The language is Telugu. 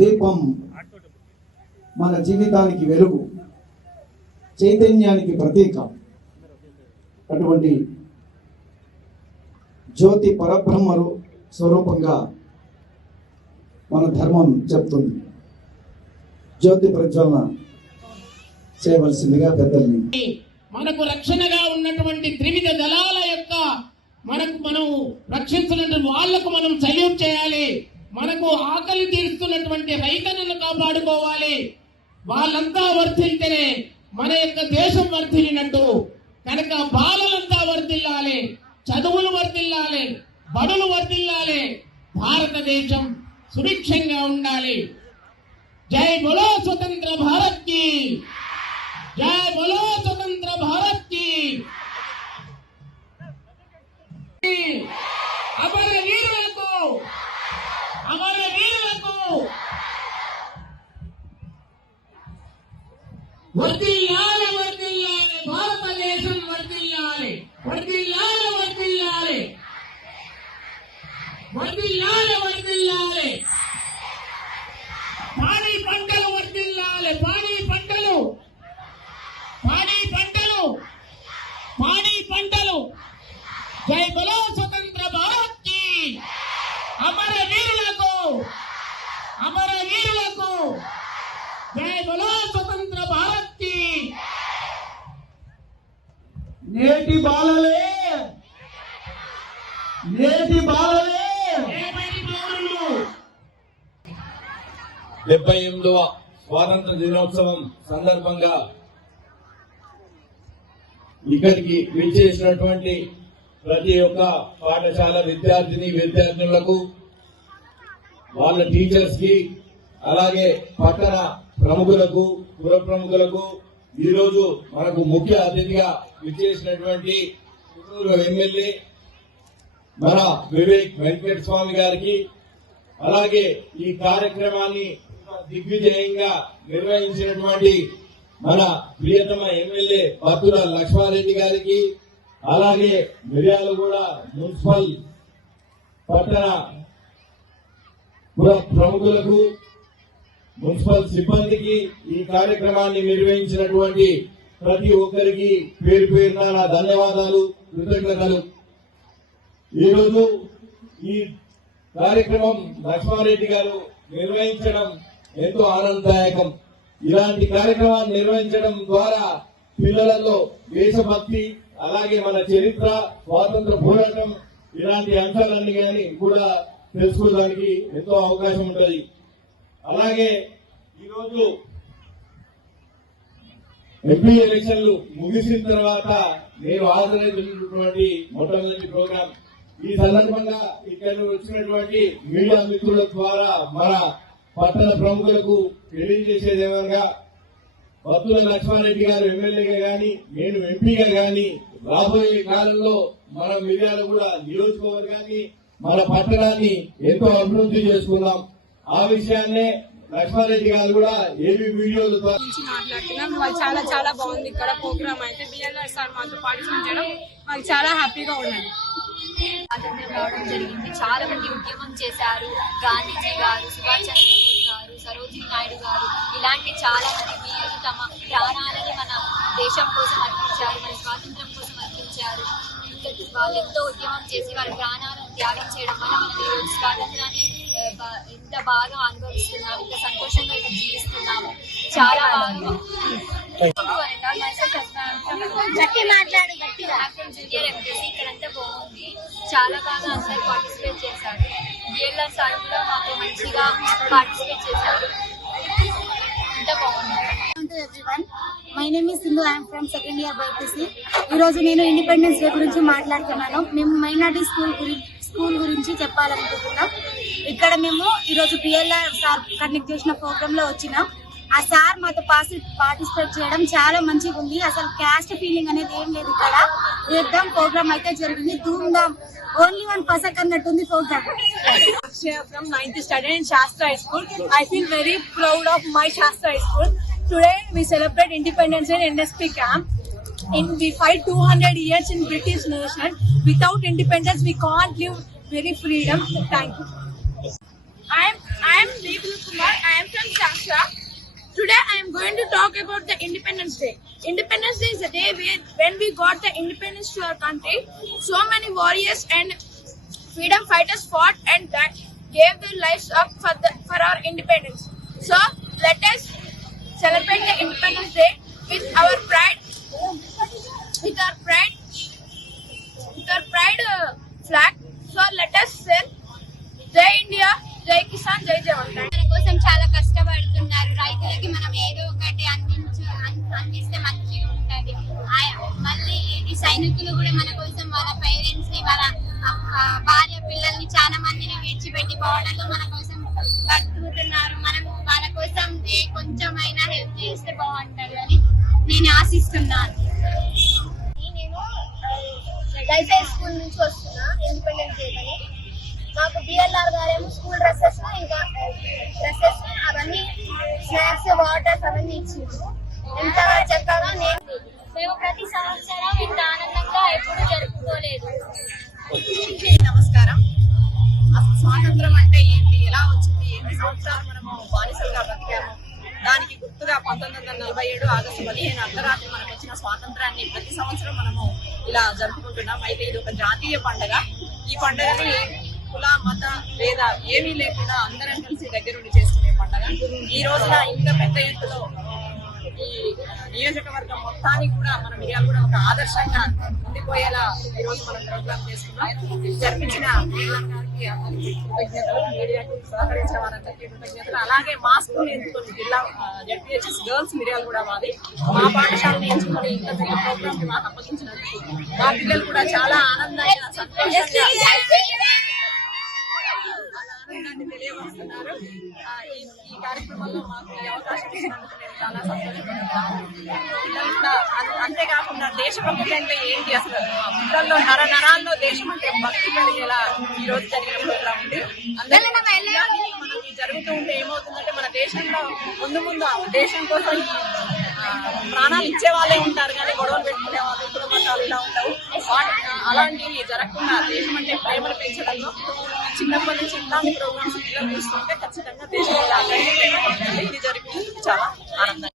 దీపం మన జీవితానికి వెలుగు, చైతన్యానికి ప్రతీక. అటువంటి జ్యోతి పరబ్రహ్మరు స్వరూపంగా మన ధర్మం చెప్తుంది. జ్యోతి ప్రజ్వలన చేయవలసిందిగా పెద్దల్ని. మనకు రక్షణగా ఉన్నటువంటి త్రివిధ దళాల యొక్క మనం రక్షిస్తున్నటువంటి వాళ్లకు మనం సల్యూట్ చేయాలి. మనకు ఆకలి తీరుస్తున్నటువంటి రైతన్నను కాపాడుకోవాలి. వాళ్ళంతా వర్ధిల్తేనే మన యొక్క దేశం వర్ధిల్లినట్టు. కనుక బాలలంతా వర్ధిల్లాలి, చదువులు వర్ధిల్లాలి, బడులు వర్ధిల్లాలి, భారతదేశం సుభిక్షంగా ఉండాలి. జై బోలో స్వతంత్ర భారత్ కి, జై బోలో స్వతంత్ర భారత్ కి. అమర వీరులకు, అమర వీరులకు వర్ధిల్లాలి, వర్ధిల్లాలి, భారతదేశం వర్ధిల్లాలి, వర్ధిల్లాలి, వర్ధిల్లాలి, వర్ధిల్లాలి, వర్ధిల్లాలి. పాడి పంటలు వర్ధిల్లాలి, పాడి పంటలు, పాడి పంటలు, పాడి పంటలు. జై బోలో స్వతంత్ర భారత్ కి, అమర వీరులకు, అమర వీరులకు, జై బోలో స్వతంత్ర భారత్ కి. నేటి బాలలే, నేటి బాలలే 78వ స్వాతంత్ర దినోత్సవం సందర్భంగా ఇక్కడికి విచ్చేసినటువంటి ప్రతి ఒక్క పాఠశాల విద్యార్థినులకు, వాళ్ళ టీచర్స్ కి, అలాగే పట్టణ ప్రముఖులకు, పుర ప్రముఖులకు, ఈరోజు మనకు ముఖ్య అతిథిగా విచ్చేసినటువంటి ఎమ్మెల్యే మన వివేక్ వెంకట స్వామి గారికి, అలాగే ఈ కార్యక్రమాన్ని దిగ్విజయంగా నిర్వహించినటువంటి మన ప్రియతమ ఎమ్మెల్యే బత్తుల లక్ష్మారెడ్డి గారికి, అలాగే మిర్యాలగూడ మున్సిపల్ పట్టణ ప్రముఖులకు, మున్సిపల్ సిబ్బందికి, ఈ కార్యక్రమాన్ని నిర్వహించినటువంటి ప్రతి ఒక్కరికి పేరు పేరున నా ధన్యవాదాలు, కృతజ్ఞతలు. ఈరోజు ఈ కార్యక్రమం లక్ష్మారెడ్డి గారు నిర్వహించడం ఎంతో ఆనందదాయకం. ఇలాంటి కార్యక్రమాన్ని నిర్వహించడం ద్వారా పిల్లలలో దేశభక్తి, అలాగే మన చరిత్ర, స్వాతంత్ర పోరాటం, ఇలాంటి అంశాలన్నీ కానీ కూడా తెలుసుకోవడానికి ఎంతో అవకాశం ఉంటుంది. అలాగే ఈరోజు ఎంపీ ఎలక్షన్లు ముగిసిన తర్వాత నేను హాజరైనటువంటి మొట్టమొదటి ప్రోగ్రాం. ఈ సందర్భంగా ఇక్కడ వచ్చినటువంటి మీడియా మిత్రుల ద్వారా మన పట్టణ ప్రముఖులకు తెలియజేసేదేమనగా, బత్తుల లక్ష్మారెడ్డి గారు ఎమ్మెల్యేగా గాని, నేను ఎంపీగా గాని రాబోయే కాలంలో మన మిర్యాలగూడ నియోజకవర్గాన్ని, మన పట్టణాన్ని ఎంతో అభివృద్ధి చేసుకుందాం. ఆ విషయాన్నే లక్ష్మారెడ్డి గారు కూడా ఏవి వీడియోలు మాట్లాడుతున్నాం. చాలా చాలా బాగుంది ఇక్కడ ప్రోగ్రామ్. అయితే బిఎల్ఆర్ సార్ మాతో పార్టిసిపేట్ చేయడం మాకు చాలా హ్యాపీగా ఉన్నది. స్వాతంత్రం రావడం జరిగింది. చాలా మంది ఉద్యమం చేశారు. గాంధీజీ గారు, సుభాష్ చంద్రబోస్ గారు, సరోజినీ నాయుడు గారు, ఇలాంటి చాలా మంది వీరులు తమ ప్రాణాలని మన దేశం కోసం అర్పించారు, మన స్వాతంత్రం కోసం అర్పించారు. వాళ్ళు ఎంతో ఉద్యమం చేసి వాళ్ళ ప్రాణాలను త్యాగం చేయడం వల్ల మనం ఈరోజు స్వాతంత్రాన్ని ఎంత బాగా అనుభవిస్తున్నాము, ఇంత సంతోషంగా ఇక్కడ జీవిస్తున్నాము. చాలా బాగా జూనియర్ ఎంపీసీ ఇక్కడంతా బాగుంది. చాలా బాగా అందరు పార్టిసిపేట్ చేశారు. బిఎల్ఆర్ సార్ కూడా మాతో మంచిగా పార్టిసిపేట్ చేశారు. అంతా బాగుంది. My name is Sindhu. I'm from second year BiPC. ఈరోజు నేను ఇండిపెండెన్స్ డే గురించి మాట్లాడుతున్నాను. మేము మైనార్టీ స్కూల్ గురించి చెప్పాలనుకుంటున్నాం. ఇక్కడ మేము ఈరోజు బిఎల్ఆర్ సార్ కండక్ట్ చేసిన ప్రోగ్రామ్ లో వచ్చినాం. ఆ సార్ మాతో పార్టిసిపేట్ చేయడం చాలా మంచిగా ఉంది. అసలు క్యాస్ట్ ఫీలింగ్ అనేది ఏం లేదు ఇక్కడ. ఏకదం ప్రోగ్రామ్ అయితే జరిగింది. ధూమ్ ధామ్, ఓన్లీ వన్ పసక్ అన్నట్టుంది program. From 9th standard in Shastra High School. I feel very proud of my Shastra High School. Today we celebrate independence in NSP camp. We fight 200 years in British nation. Without independence we can't live very freedom. Thank you. I am Deepal Kumar. I am from Shastra. Today I am going to talk about the Independence Day. Independence Day is a day when we got the independence to our country. So many warriors and freedom fighters fought and died, gave their lives up for our independence. So let us celebrate the Independence Day with our pride, flag. So let us sing Jai India, Jai Kisan, Jai Jawan. మన కోసం చాలా కష్టపడుతున్నారు. రైతులకి మనం ఏదో ఒకటి అందిస్తే మంచిగా ఉంటది. మళ్ళీ ఈ సైనికులు కూడా మన కోసం వాళ్ళ పేరెంట్స్ ని వాళ్ళ భార్య పిల్లల్ని చాలా మందిని విడిచిపెట్టి పోవడంలో మన కోసం బతుకుతున్నారు. మనం వాళ్ళ కోసం కొంచెమైనా హెల్ప్ చేస్తే బాగుంటది అని నేను ఆశిస్తున్నాను. నేను గైసెస్ స్కూల్ నుంచి వస్తున్నా ఇండిపెండెన్స్ డే అని. మాకు బిఎల్ఆర్ గారేమో స్కూల్ డ్రెస్సెస్ ఇంకా డ్రెస్సెస్ అవన్నీ స్నాక్స్ వాటర్స్ అవన్నీ ఇచ్చిండ్రు. ఎంత చక్కగా మేము ప్రతి సంవత్సరం ఇంత ఆనందంగా ఎప్పుడు జరుపుకోలేదు. నమస్కారం. అసలు స్వాతంత్రం అంటే ఏంటి, ఎలా వచ్చింది, ఎన్ని సంవత్సరాలు మనము బానిసలుగా బతికాము, దానికి గుర్తుగా 1947 ఆగస్టు 15 అర్ధరాత్రి మనకు వచ్చిన స్వాతంత్రాన్ని ప్రతి సంవత్సరం మనము ఇలా జరుపుకుంటున్నాం. అయితే ఇది ఒక జాతీయ పండుగ. ఈ పండుగని కుల మత లేదా ఏమీ లేకుండా అందరం కలిసి దగ్గరుండి చేసుకునే పండుగ. ఈ రోజున ఇంత పెద్ద ఎత్తులో ఈ నియోజకవర్గం మొత్తానికి కూడా మన మిర్యాలు కూడా ఒక ఆదర్శంగా ఉండిపోయేలా ఈ రోజు మనం ప్రోగ్రామ్ చేసుకున్నాం. జరిపించిన కృతజ్ఞతలు, మీడియాకు సహకరించిన వారందరికీ కృతజ్ఞతలు. అలాగే మాస్క్ ఎంచుకొని జిల్లా జడ్పీహెచ్ఎస్ గర్ల్స్ మిర్యాలు కూడా మాది మా పాఠశాలని ఎంచుకొని ఇంత పెద్ద ప్రోగ్రామ్ మాకు అప్పగించినందుకు మా పిల్లలు కూడా చాలా ఆనందంగా సంతోషంగా ఆనందాన్ని తెలియవస్తున్నారు. ఈ కార్యక్రమంలో మాకు ఈ అవకాశం ఇచ్చినందుకు నేను చాలా సంతోషపడుతున్నాను. పిల్లలు కూడా అంతేకాకుండా దేశభక్తి అంటే ఏంటి, అసలు పిల్లల్లో నరాల్లో దేశం అంటే భక్తి కలిగేలా ఈ రోజు జరిగిన ప్రోగ్రామ్ ఉంది. అందరికీ మనం ఈ జరుగుతూ ఉంటే ఏమవుతుందంటే మన దేశంలో ముందు దేశం కోసం ప్రాణాలు ఇచ్చే వాళ్ళే ఉంటారు కానీ గొడవలు పెట్టుకునే వాళ్ళు కుటుంబాలు ఇలా ఉండవు. అలాంటివి జరగకుండా దేశం అంటే ప్రేమను పెంచడంలో చిన్నప్పటి నుంచి ఇలాంటి ప్రోగ్రామ్స్ పిల్లలు చూస్తుంటే ఖచ్చితంగా దేశం ఇది జరిగినందుకు చాలా ఆనందంగా